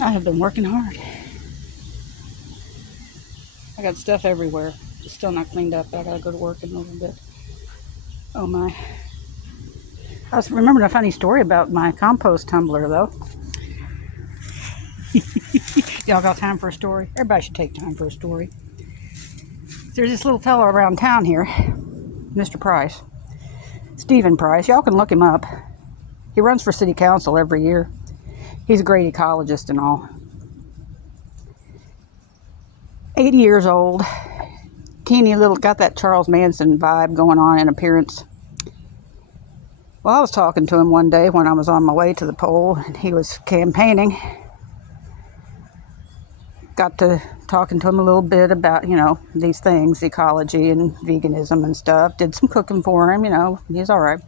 I have been working hard. I got stuff everywhere. It's still not cleaned up. I gotta go to work in a little bit. Oh my. I was remembering a funny story about my compost tumbler though. Y'all got time for a story? Everybody should take time for a story. There's this little fellow around town here, Mr. Price. Stephen Price. Y'all can look him up. He runs for city council every year. He's a great ecologist and all. 80 years old. Teeny little, got that Charles Manson vibe going on in appearance. Well, I was talking to him one day when I was on my way to the poll, and he was campaigning. Got to talking to him a little bit about, these things, ecology and veganism and stuff. Did some cooking for him, he's all right.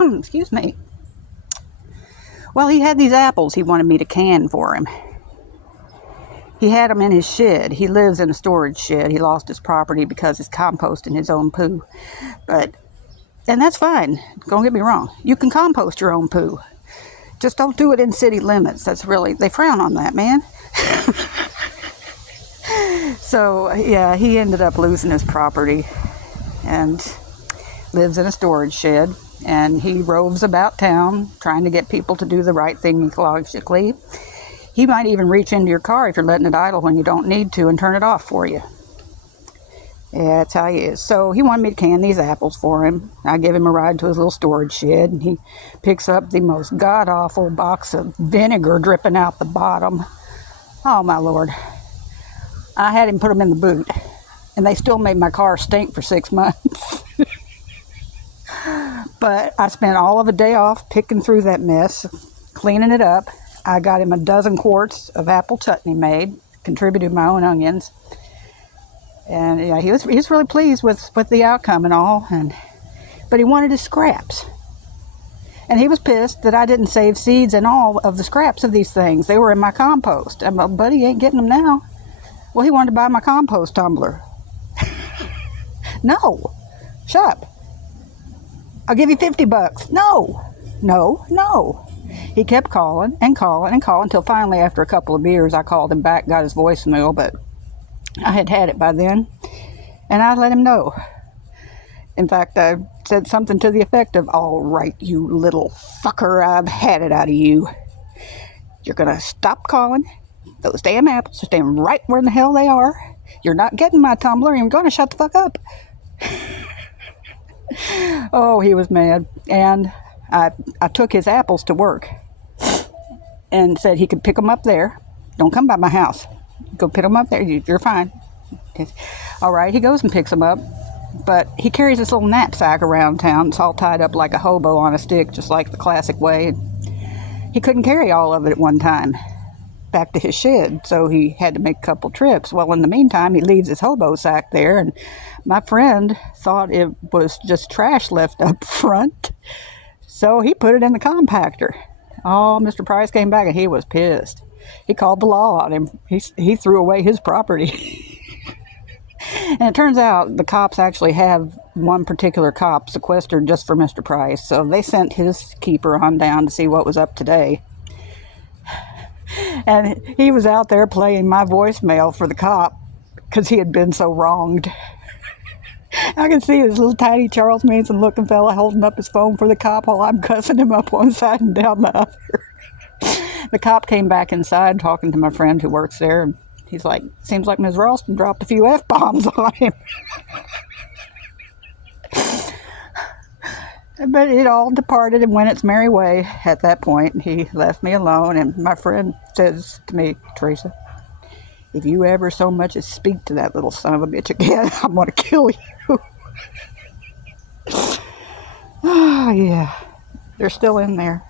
Excuse me. Well, he had these apples he wanted me to can for him. He had them in his shed. He lives in a storage shed. He lost his property because he's composting his own poo. And that's fine. Don't get me wrong. You can compost your own poo. Just don't do it in city limits. They frown on that, man. So, yeah, he ended up losing his property and lives in a storage shed. And he roves about town trying to get people to do the right thing ecologically. He might even reach into your car if you're letting it idle when you don't need to and turn it off for you. Yeah, that's how he is. So he wanted me to can these apples for him. I give him a ride to his little storage shed, and he picks up the most god-awful box of vinegar dripping out the bottom. Oh, my Lord. I had him put them in the boot, and they still made my car stink for 6 months. But I spent all of a day off picking through that mess, cleaning it up. I got him a dozen quarts of apple chutney made, contributed my own onions. And yeah, he was really pleased with the outcome and all. But he wanted his scraps. And he was pissed that I didn't save seeds and all of the scraps of these things. They were in my compost. And my buddy ain't getting them now. Well, he wanted to buy my compost tumbler. No. Shut up. I'll give you $50. No. He kept calling until finally, after a couple of beers, I called him back, got his voicemail, but I had it by then, and I let him know. In fact, I said something to the effect of, "All right, you little fucker, I've had it out of you. You're going to stop calling. Those damn apples are staying right where the hell they are. You're not getting my tumbler, and you're going to shut the fuck up." Oh, he was mad, and I took his apples to work and said he could pick them up there. Don't come by my house. Go pick them up there. You're fine. All right, he goes and picks them up, but he carries this little knapsack around town. It's all tied up like a hobo on a stick, just like the classic way. He couldn't carry all of it at one time back to his shed, so he had to make a couple trips. Well, in the meantime, he leaves his hobo sack there, and my friend thought it was just trash left up front, so he put it in the compactor. Oh, Mr. Price came back, and he was pissed. He called the law on him. He threw away his property. And it turns out the cops actually have one particular cop sequestered just for Mr. Price, so they sent his keeper on down to see what was up today. And he was out there playing my voicemail for the cop because he had been so wronged. I can see this little tiny Charles Manson looking fella holding up his phone for the cop while I'm cussing him up one side and down the other. The cop came back inside talking to my friend who works there, and he's like, "Seems like Ms. Ralston dropped a few F-bombs on him." But it all departed and went its merry way at that point. He left me alone, and my friend says to me, "Teresa, if you ever so much as speak to that little son of a bitch again, I'm going to kill you." Oh, yeah. They're still in there.